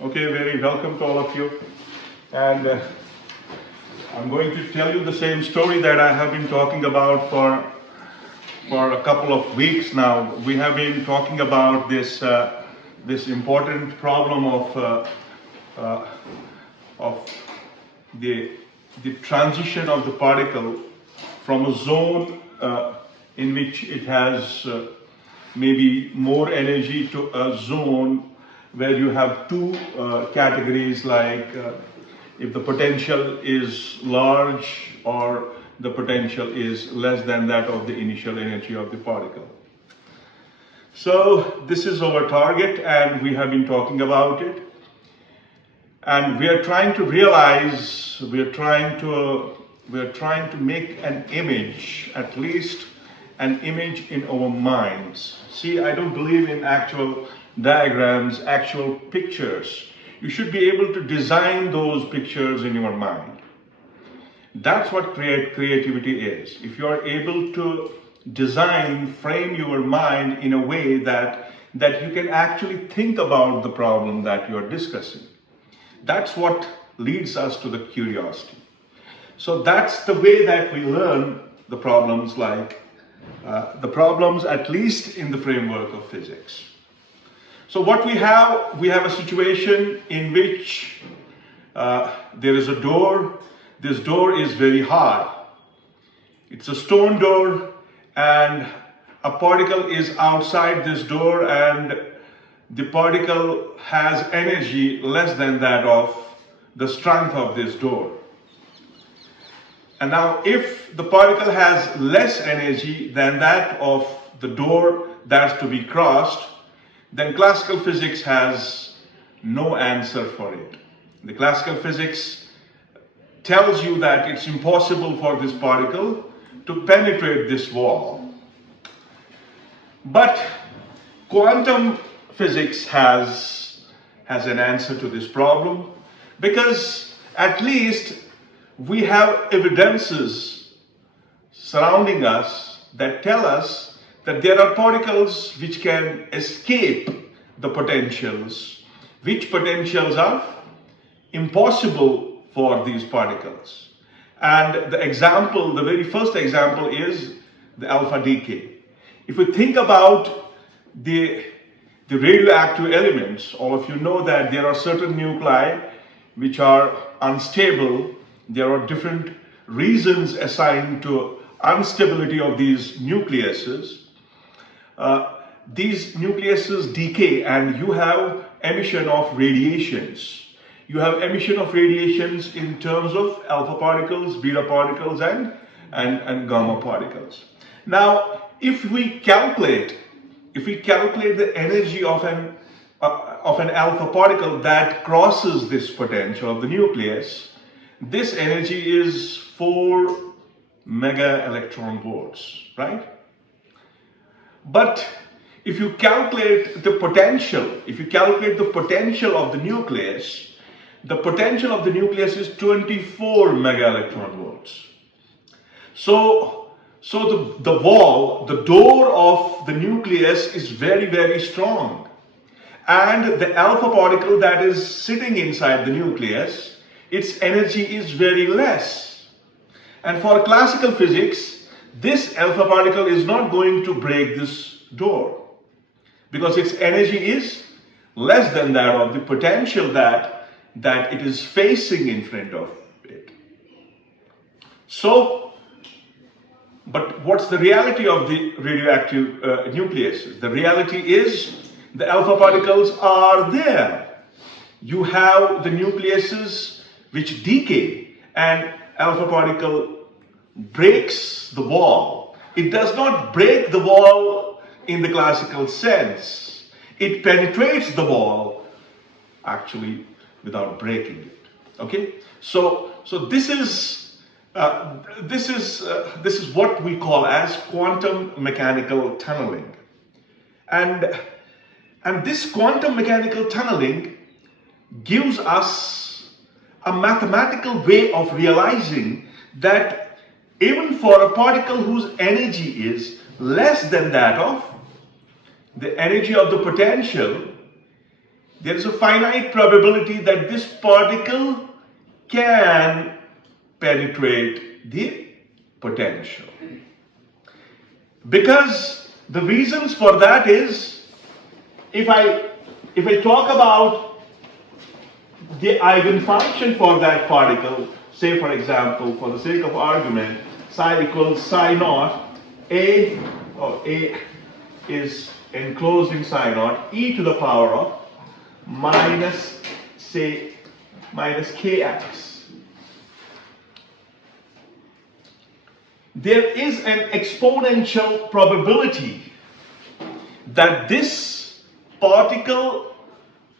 Okay, very welcome to all of you. And I'm going to tell you the same story that I have been talking about for a couple of weeks now. We have been talking about this important problem of the transition of the particle from a zone in which it has maybe more energy to a zone where you have two categories, like if the potential is large or the potential is less than that of the initial energy of the particle. So this is our target, and we have been talking about it, and we are trying to realize, we are trying to make an image, at least an image in our minds. See, I don't believe in actual diagrams, actual pictures. You should be able to design those pictures in your mind. That's what creativity is. If you are able to design, frame your mind in a way that you can actually think about the problem that you are discussing. That's what leads us to the curiosity. So that's the way that we learn the problems, like the problems at least in the framework of physics. So what we have a situation in which there is a door. This door is very hard. It's a stone door, and a particle is outside this door, and the particle has energy less than that of the strength of this door. And now if the particle has less energy than that of the door that's to be crossed, then classical physics has no answer for it. The classical physics tells you that it's impossible for this particle to penetrate this wall. But quantum physics has an answer to this problem, because at least we have evidences surrounding us that tell us that there are particles which can escape the potentials, which potentials are impossible for these particles. And the very first example is the alpha decay. If we think about the radioactive elements, all of you know that there are certain nuclei which are unstable. There are different reasons assigned to instability of these nucleuses. These nucleuses decay, and you have emission of radiations. You have emission of radiations in terms of alpha particles, beta particles, and gamma particles. Now, if we calculate the energy of an alpha particle that crosses this potential of the nucleus, this energy is 4 mega electron volts, right? But if you calculate the potential, of the nucleus, the potential of the nucleus is 24 mega electron volts. So the door of the nucleus is very, very strong. And the alpha particle that is sitting inside the nucleus, its energy is very less. And for classical physics, this alpha particle is not going to break this door, because its energy is less than that of the potential that it is facing in front of it. So, but what's the reality of the radioactive nucleuses? The reality is the alpha particles are there. You have the nucleuses which decay, and alpha particle breaks the wall. It does not break the wall in the classical sense. It penetrates the wall actually without breaking it. Okay, so this is what we call as quantum mechanical tunneling, and this quantum mechanical tunneling gives us a mathematical way of realizing that even for a particle whose energy is less than that of the energy of the potential, there is a finite probability that this particle can penetrate the potential. Because the reasons for that is, if I talk about the eigenfunction for that particle, say for example, for the sake of argument, psi equals psi naught, A is enclosed in psi naught, e to the power of minus kx. There is an exponential probability that this particle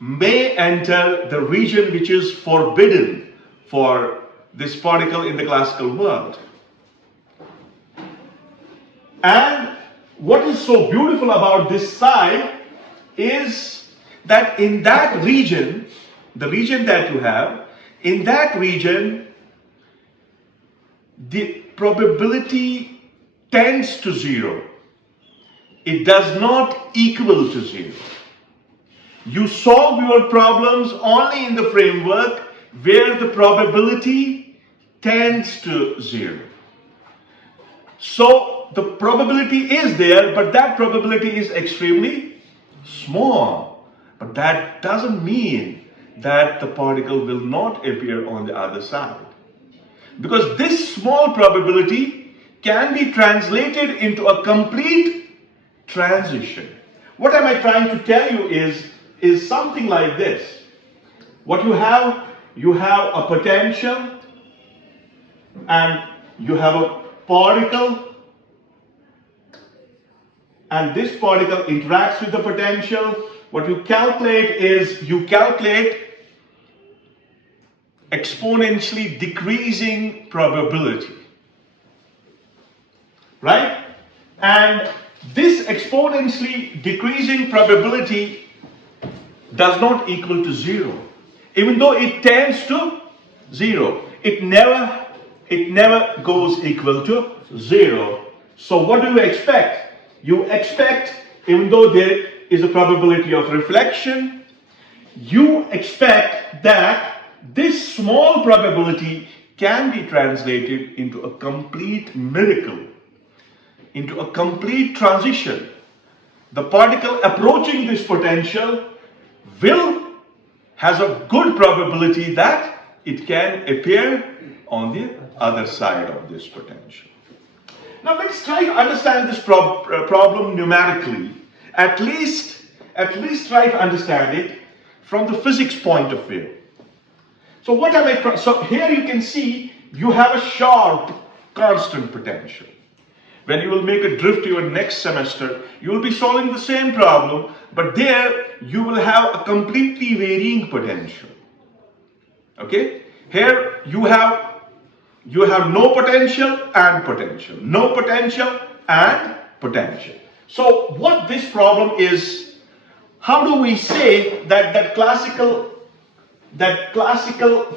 may enter the region which is forbidden for this particle in the classical world. And what is so beautiful about this psi is that in that region, the region that you have, in that region, the probability tends to 0. It does not equal to 0. You solve your problems only in the framework where the probability tends to 0. So the probability is there, but that probability is extremely small. But that doesn't mean that the particle will not appear on the other side. Because this small probability can be translated into a complete transition. What am I trying to tell you is something like this. What you have a potential and you have a particle, and this particle interacts with the potential. What you calculate is you calculate exponentially decreasing probability, right? And this exponentially decreasing probability does not equal to 0. Even though it tends to 0, it never goes equal to 0. So what do you expect? You expect, even though there is a probability of reflection, you expect that this small probability can be translated into a complete miracle, into a complete transition. The particle approaching this potential has a good probability that it can appear on the other side of this potential. Now let's try to understand this problem numerically. At least try to understand it from the physics point of view. So what am I? So here you can see you have a sharp constant potential. When you will make a drift to your next semester, you will be solving the same problem, but there you will have a completely varying potential. Okay? Here you have no potential and potential, no potential and potential. So what this problem is, how do we say that classical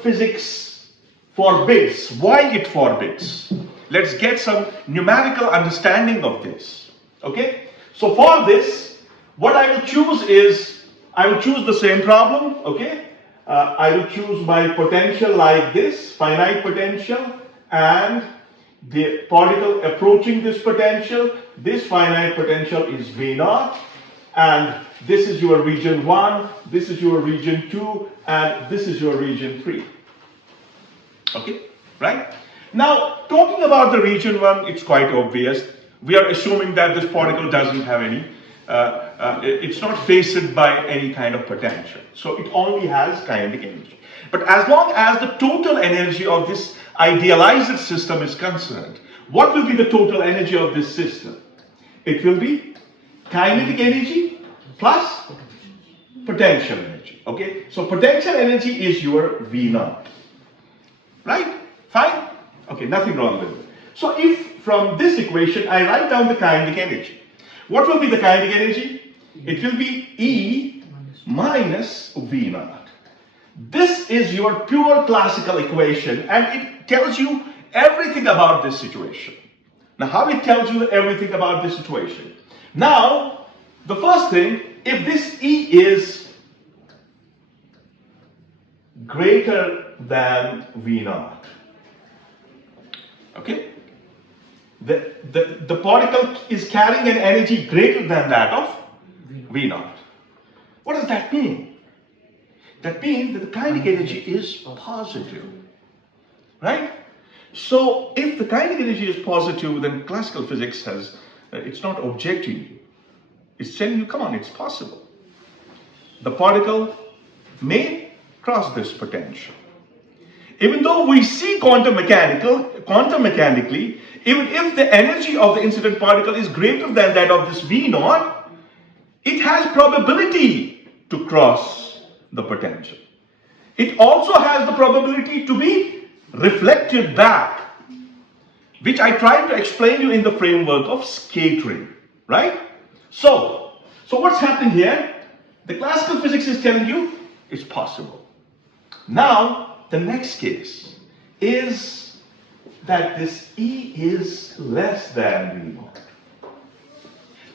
physics forbids? Why it forbids? Let's get some numerical understanding of this. Okay? So for this, what I will choose is, I will choose the same problem. Okay? I will choose my potential like this, finite potential, and the particle approaching this potential. This finite potential is V0, and this is your region 1, this is your region 2, and this is your region 3. Okay? Right? Now, talking about the region 1, it's quite obvious. We are assuming that this particle doesn't have any, it's not faced by any kind of potential. So it only has kinetic energy. But as long as the total energy of this idealized system is concerned, what will be the total energy of this system? It will be kinetic energy plus potential energy. Okay? So potential energy is your V0. Right? Fine? Okay, nothing wrong with it. So if from this equation I write down the kinetic energy, what will be the kinetic energy? It will be E minus V0. This is your pure classical equation, and it tells you everything about this situation. Now, how it tells you everything about this situation? Now, the first thing, if this E is greater than V naught. Okay? The particle is carrying an energy greater than that of V naught. What does that mean? That means that the kinetic energy is positive. Right? So if the kinetic energy is positive, then classical physics has, it's not objecting you. It's telling you, come on, it's possible. The particle may cross this potential. Even though we see quantum mechanically, even if the energy of the incident particle is greater than that of this V naught, it has probability to cross the potential. It also has the probability to be reflected back, which I tried to explain to you in the framework of scattering, right? So what's happening here? The classical physics is telling you it's possible. Now, the next case is that this E is less than V naught.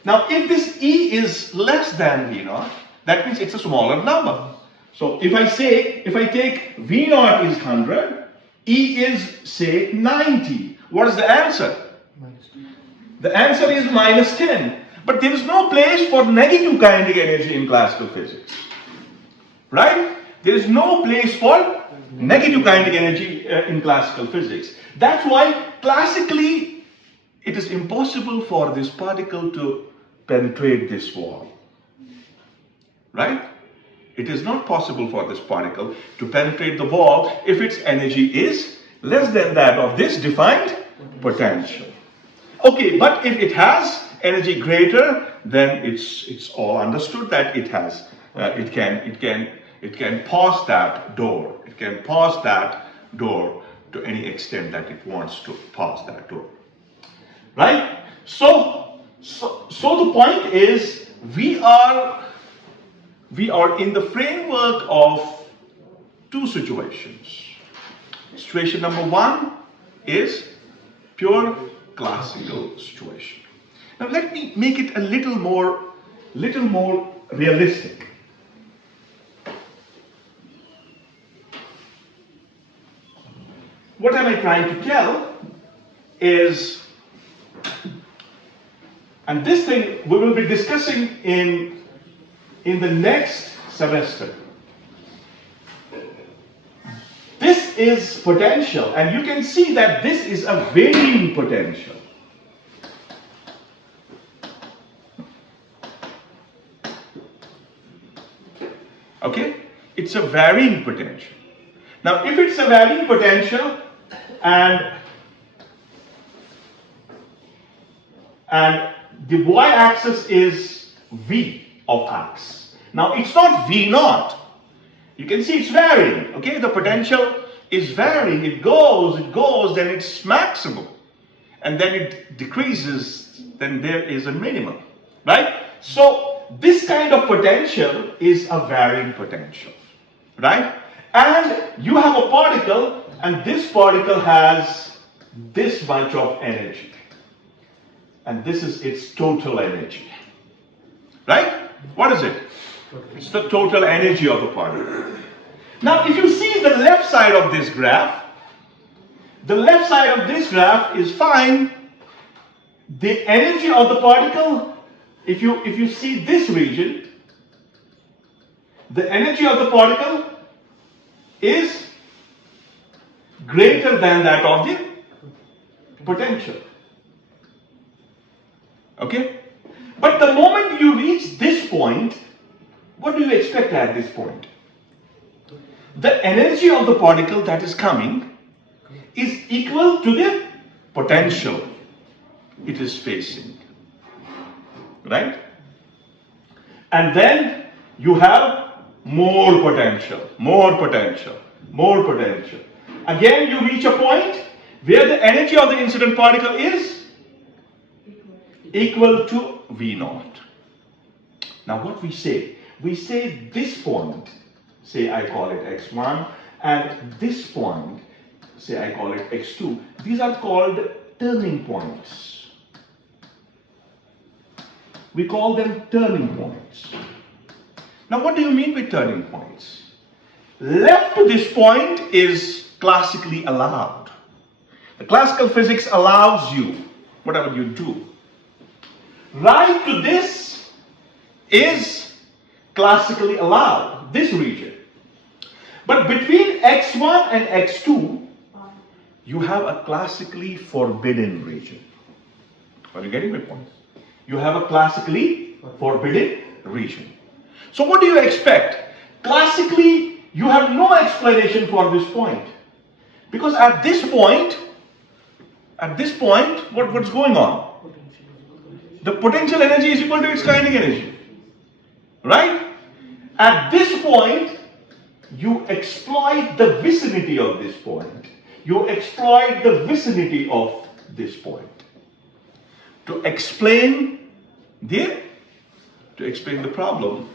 Now, if this E is less than V naught, that means it's a smaller number. So if I take V naught is 100, E is, say, 90. What is the answer? The answer is minus 10. But there is no place for negative kinetic energy in classical physics. Right? There is no place for negative kinetic energy in classical physics. That's why classically it is impossible for this particle to penetrate this wall. Right? It is not possible for this particle to penetrate the wall if its energy is less than that of this defined potential. Okay, but if it has energy greater, then it's all understood that it has it can pass that door. It can pass that door to any extent that it wants to pass that door. Right? So the point is we are in the framework of two situations. Situation number one is pure classical situation. Now let me make it a little more realistic. What am I trying to tell is, and this thing we will be discussing in the next semester. This is potential, and you can see that this is a varying potential. Okay? It's a varying potential. Now, if it's a varying potential and the y-axis is v of x. Now, it's not v naught. You can see it's varying. Okay? The potential is varying. It goes, then it's maximum. And then it decreases, then there is a minimum. Right? So, this kind of potential is a varying potential. Right? And you have a particle, and this particle has this much of energy. And this is its total energy. Right? What is it? It's the total energy of the particle. Now, if you see the left side of this graph, the left side of this graph is fine. The energy of the particle, if you see this region, the energy of the particle is greater than that of the potential. Okay? But the moment you reach this point, what do you expect at this point? The energy of the particle that is coming is equal to the potential it is facing. Right? And then you have more potential. Again, you reach a point where the energy of the incident particle is equal to V naught. Now what we say? We say this point, say I call it x1, and this point, say I call it x2. These are called turning points. We call them turning points. Now what do you mean by turning points? left to this point is classically allowed. The classical physics allows you, whatever you do. Right to this is classically allowed, this region. But between x1 and x2, you have a classically forbidden region. Are you getting my point? You have a classically forbidden region. So what do you expect? Classically, you have no explanation for this point. Because at this point, what's going on? The potential energy is equal to its kinetic energy. Right? At this point, you exploit the vicinity of this point. You exploit the vicinity of this point to explain the problem,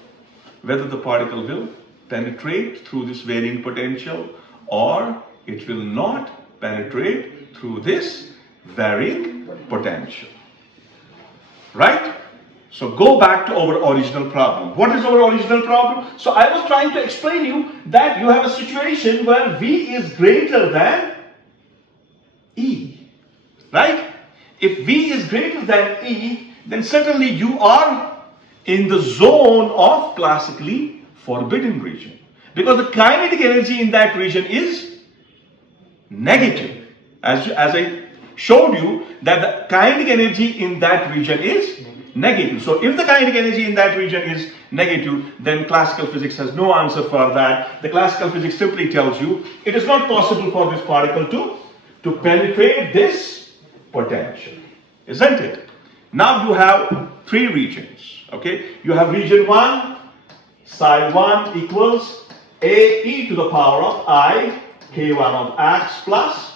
whether the particle will penetrate through this varying potential or it will not penetrate through this varying potential. Right? So go back to our original problem. What is our original problem? So I was trying to explain to you that you have a situation where V is greater than E. Right? If V is greater than E, then certainly you are in the zone of classically forbidden region. Because the kinetic energy in that region is negative. As I showed you that the kinetic energy in that region is negative. So if the kinetic energy in that region is negative, then classical physics has no answer for that. The classical physics simply tells you it is not possible for this particle to penetrate this potential. Isn't it? Now you have three regions. Okay? You have region 1, psi 1 equals A e to the power of I k1 of x plus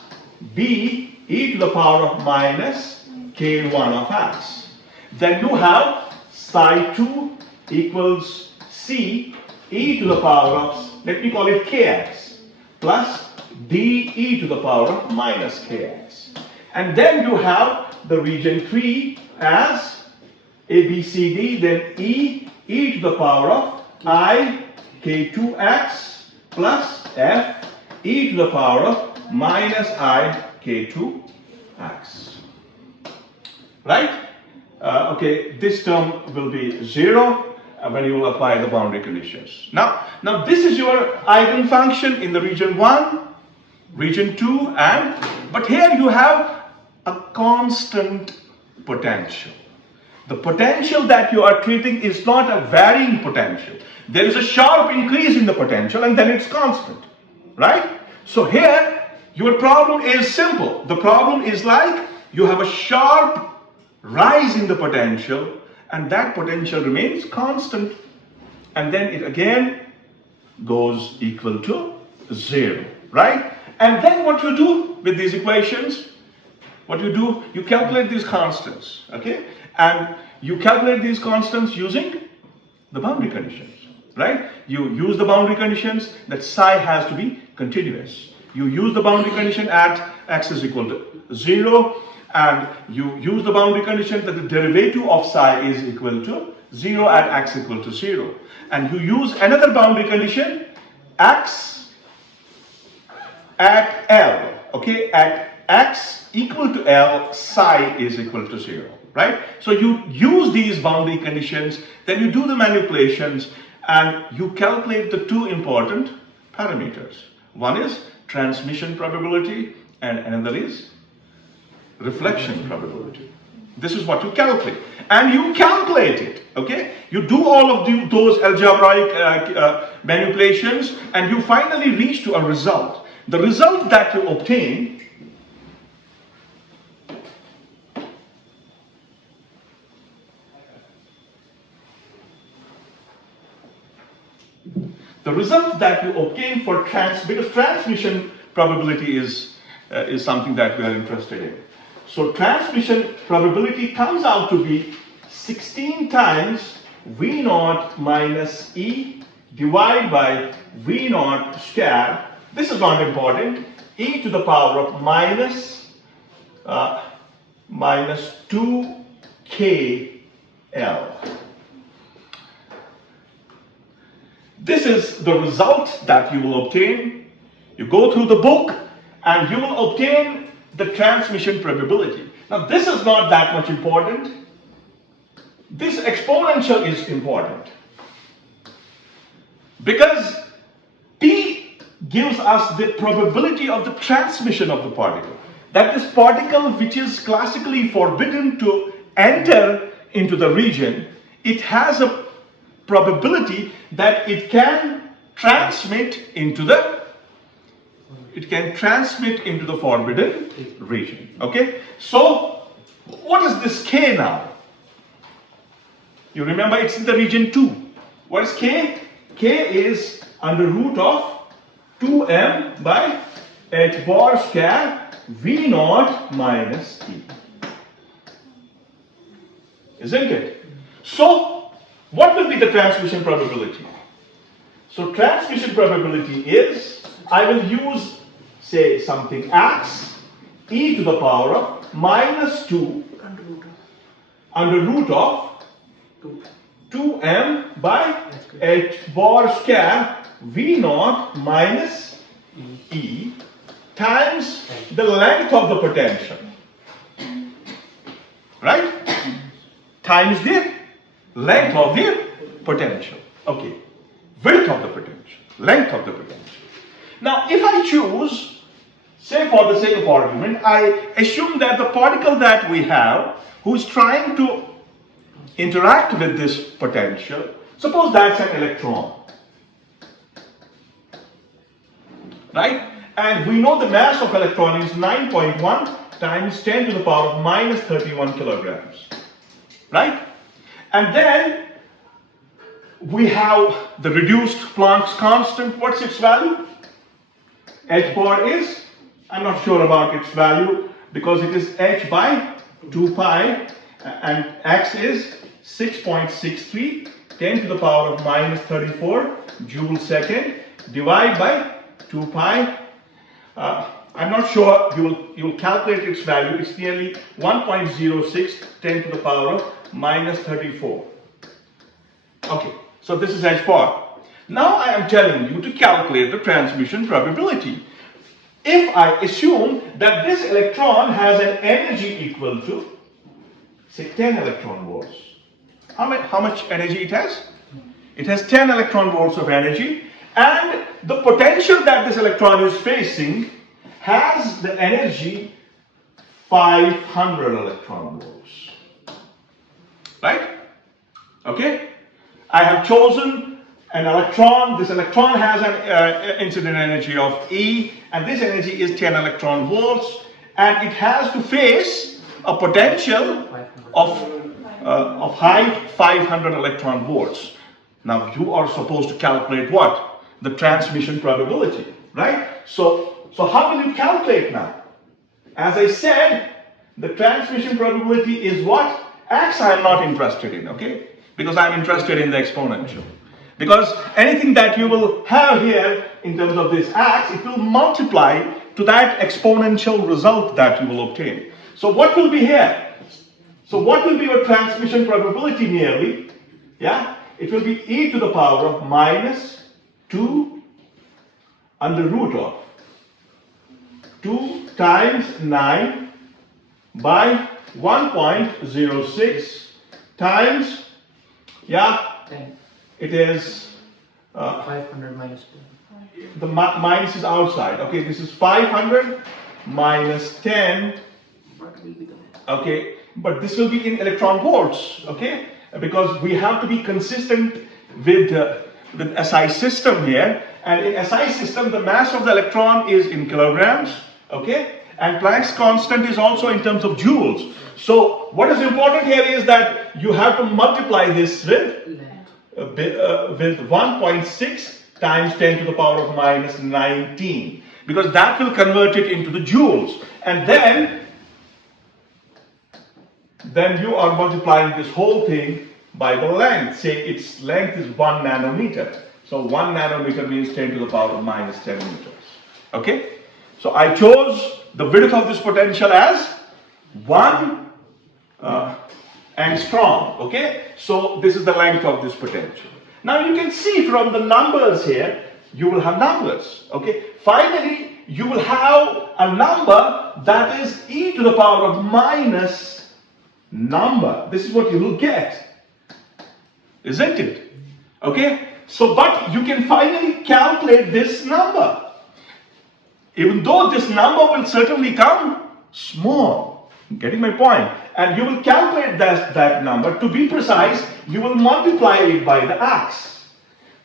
B e to the power of minus k1 of x. Then you have psi 2 equals C e to the power of, let me call it kx, plus D e to the power of minus kx. And then you have the region 3 as A, B, C, D, then e to the power of I k2x plus F e to the power of minus I k2x. Right? Okay, this term will be 0 when you will apply the boundary conditions. Now this is your eigenfunction in the region 1, region 2, but here you have a constant potential. The potential that you are treating is not a varying potential. There is a sharp increase in the potential and then it's constant. Right? So here, your problem is simple. The problem is like you have a sharp rise in the potential and that potential remains constant. And then it again goes equal to 0. Right? And then what you do with these equations, you calculate these constants. Okay? And you calculate these constants using the boundary conditions. Right? You use the boundary conditions that psi has to be continuous. You use the boundary condition at x is equal to 0 and you use the boundary condition that the derivative of psi is equal to 0 at x equal to 0. And you use another boundary condition x at L. Okay, at x equal to L, psi is equal to 0. Right? So you use these boundary conditions, then you do the manipulations and you calculate the two important parameters. One is transmission probability and another is reflection probability. This is what you calculate. And you calculate it. Okay? You do all of those algebraic manipulations and you finally reach to a result. The result that you obtain for because transmission probability is something that we are interested in. So transmission probability comes out to be 16 times V naught minus E divided by V naught square. This is not important. E to the power of minus 2KL. This is the result that you will obtain. You go through the book and you will obtain the transmission probability. Now this is not that much important. This exponential is important because P gives us the probability of the transmission of the particle. That this particle, which is classically forbidden to enter into the region, it has a probability that it can transmit into the forbidden region. Okay, so what is this K now? You remember it's in the region 2. What is K? K is under root of 2m by h bar square v naught minus t. Isn't it? So what will be the transmission probability? So transmission probability is, I will use, say, something x e to the power of minus 2 under root of 2m by h bar square v naught minus e times the length of the potential. Right? Times the length of the potential. Okay. Width of the potential. Length of the potential. Now, if I choose, say for the sake of argument, I assume that the particle that we have, who is trying to interact with this potential, suppose that's an electron. Right? And we know the mass of electron is 9.1 times 10 to the power of minus 31 kilograms. Right? And then we have the reduced Planck's constant. What's its value? H bar is, I'm not sure about its value because it is h by 2 pi and x is 6.63 10 to the power of minus 34 joule second divided by 2 pi. I'm not sure, you will calculate its value. It's nearly 1.06 10 to the power of minus 34. Okay, so this is h bar. Now I am telling you to calculate the transmission probability. If I assume that this electron has an energy equal to, say, 10 electron volts. How much energy it has? It has 10 electron volts of energy, and the potential that this electron is facing has the energy 500 electron volts. Right? Okay? I have chosen an electron. This electron has an incident energy of E, and this energy is 10 electron volts, and it has to face a potential of height 500 electron volts. Now you are supposed to calculate what? The transmission probability, right? So how will you calculate now? As I said, the transmission probability is what? X I am not interested in, okay? Because I am interested in the exponential. Because anything that you will have here in terms of this x, it will multiply to that exponential result that you will obtain. So what will be here? So what will be your transmission probability nearly? Yeah, it will be e to the power of minus 2 under root of 2 times 9 by 1.06 times, yeah, 10. It is 500 minus 10. The minus is outside. Okay, this is 500 minus 10. What will be the? Okay, but this will be in electron volts. Okay, because we have to be consistent with SI system here, and in SI system the mass of the electron is in kilograms. Okay, and Planck's constant is also in terms of joules. So what is important here is that you have to multiply this with 1.6 times 10 to the power of minus 19, because that will convert it into the joules, and then you are multiplying this whole thing by the length. Say its length is 1 nanometer, so 1 nanometer means 10 to the power of minus 10 meters. Okay, so I chose the width of this potential as 1 angstrom. Okay, so this is the length of this potential. Now you can see from the numbers here, you will have numbers, okay? Finally, you will have a number that is e to the power of minus number. This is what you will get, isn't it? Okay? So, but you can finally calculate this number. Even though this number will certainly come small. Getting my point? And you will calculate that number. To be precise, you will multiply it by the x.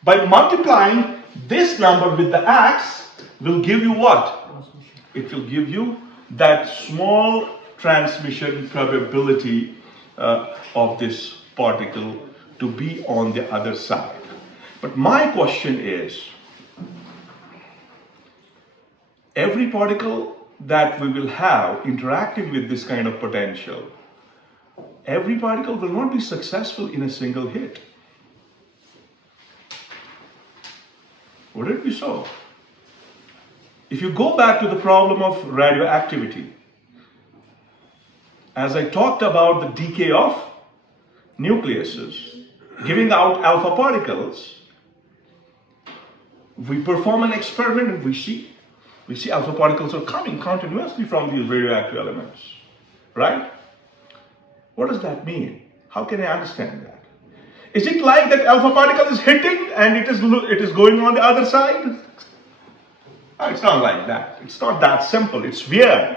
By multiplying this number with the x will give you what? It will give you that small transmission probability of this particle to be on the other side. But my question is, every particle that we will have interacting with this kind of potential, every particle will not be successful in a single hit. Would it be so? If you go back to the problem of radioactivity, as I talked about the decay of nucleuses, giving out alpha particles, we perform an experiment and we see alpha particles are coming continuously from these radioactive elements, right? What does that mean? How can I understand that? Is it like that alpha particle is hitting and it is going on the other side? No, it's not like that. It's not that simple. It's weird.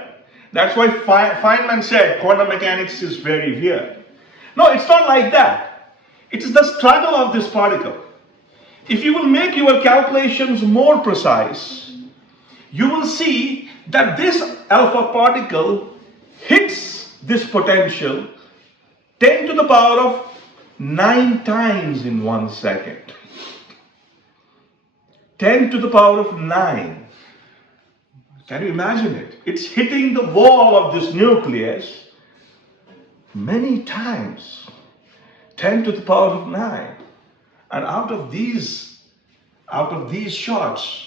That's why Feynman said quantum mechanics is very weird. No, it's not like that. It is the struggle of this particle. If you will make your calculations more precise, you will see that this alpha particle hits this potential 10 to the power of 9 times in 1 second. 10 to the power of 9. Can you imagine it? It's hitting the wall of this nucleus many times. 10 to the power of 9. And out of these shots,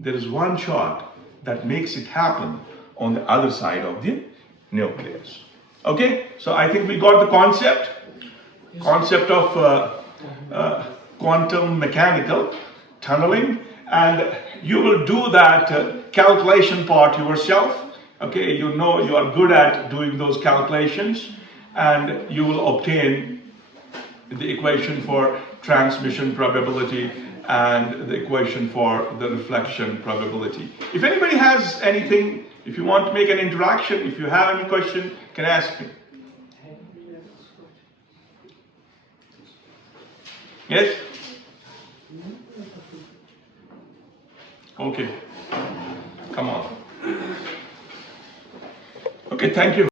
there is one shot that makes it happen on the other side of the nucleus. Okay, so I think we got the concept of quantum mechanical tunneling, and you will do that calculation part yourself. Okay, you know you are good at doing those calculations, and you will obtain the equation for transmission probability and the equation for the reflection probability. If anybody has anything, if you want to make an interaction, if you have any question, can ask me. Yes? Okay. Come on. Okay, thank you.